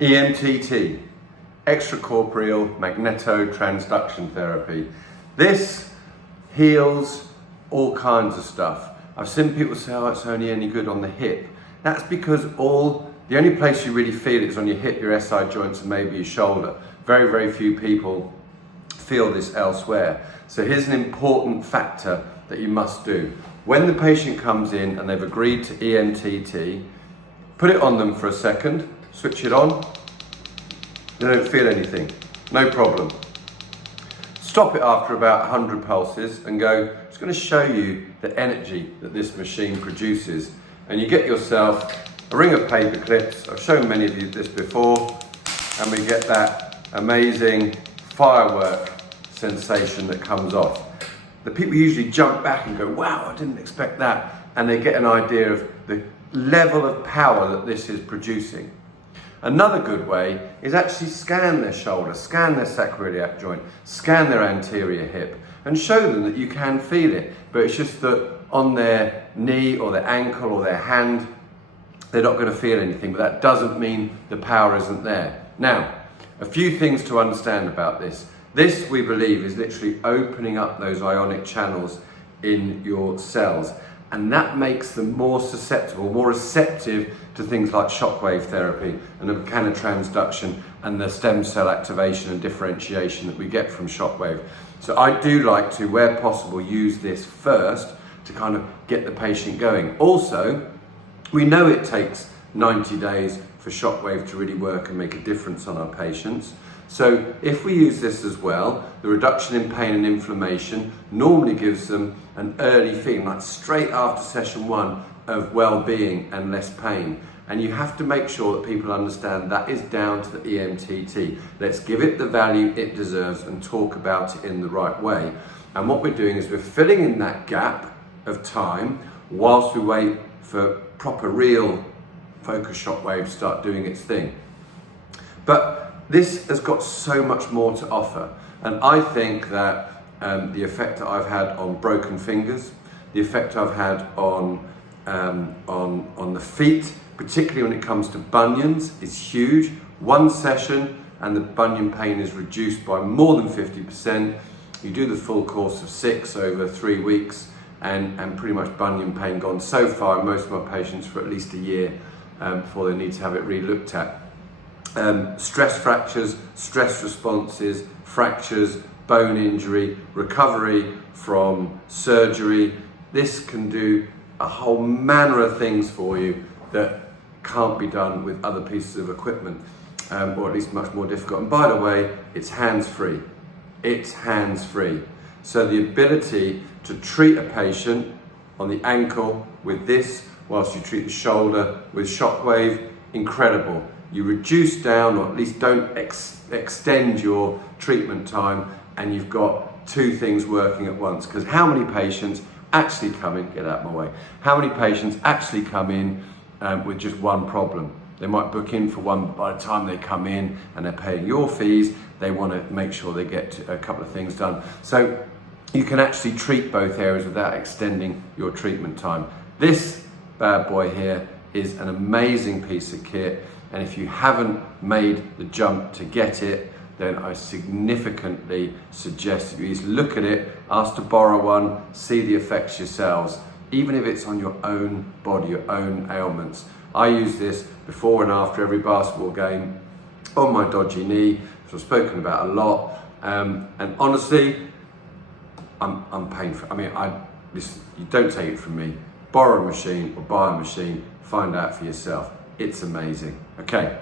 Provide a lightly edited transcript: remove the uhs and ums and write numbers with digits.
EMTT, extracorporeal magnetotransduction therapy. This heals all kinds of stuff. I've seen people say, oh, it's only any good on the hip. That's because the only place you really feel it is on your hip, your SI joints, and maybe your shoulder. Very, very few people feel this elsewhere. So here's an important factor that you must do. When the patient comes in and they've agreed to EMTT, put it on them for a second, switch it on, they don't feel anything, no problem. Stop it after about 100 pulses and go, it's going to show you the energy that this machine produces. And you get yourself a ring of paper clips. I've shown many of you this before, and we get that amazing firework sensation that comes off. The people usually jump back and go, wow, I didn't expect that. And they get an idea of the level of power that this is producing. Another good way is actually scan their shoulder, scan their sacroiliac joint, scan their anterior hip, and show them that you can feel it. But it's just that on their knee or their ankle or their hand, they're not going to feel anything, but that doesn't mean the power isn't there. Now, a few things to understand about this. This, we believe, is literally opening up those ionic channels in your cells, and that makes them more susceptible, more receptive to things like shockwave therapy and the mechanotransduction and the stem cell activation and differentiation that we get from shockwave. So I do like to, where possible, use this first to kind of get the patient going. Also, we know it takes 90 days for shockwave to really work and make a difference on our patients. So if we use this as well, the reduction in pain and inflammation normally gives them an early feeling, like straight after session 1, of well-being and less pain. And you have to make sure that people understand that is down to the EMTT. Let's give it the value it deserves and talk about it in the right way. And what we're doing is we're filling in that gap of time whilst we wait for proper real focus shockwave to start doing its thing. But this has got so much more to offer, and I think that the effect that I've had on broken fingers, the effect I've had on the feet, particularly when it comes to bunions, is huge. One session and the bunion pain is reduced by more than 50%. You do the full course of 6 over 3 weeks, and pretty much bunion pain gone. So far, most of my patients for at least a year before they need to have it re-looked at. Stress fractures, stress responses, fractures, bone injury, recovery from surgery. This can do a whole manner of things for you that can't be done with other pieces of equipment, or at least much more difficult. And by the way, it's hands-free. It's hands-free. So the ability to treat a patient on the ankle with this, whilst you treat the shoulder with shockwave, incredible. You reduce down, or at least don't extend your treatment time, and you've got two things working at once. Because how many patients actually come in, get out of my way, how many patients actually come in with just one problem? They might book in for one, but by the time they come in and they're paying your fees, they want to make sure they get a couple of things done. So you can actually treat both areas without extending your treatment time. This bad boy here is an amazing piece of kit. And if you haven't made the jump to get it, then I significantly suggest that you either look at it, ask to borrow one, see the effects yourselves, even if it's on your own body, your own ailments. I use this before and after every basketball game on my dodgy knee, which I've spoken about a lot. And honestly, I'm painful. I mean, listen, you don't take it from me. Borrow a machine or buy a machine, find out for yourself. It's amazing. Okay.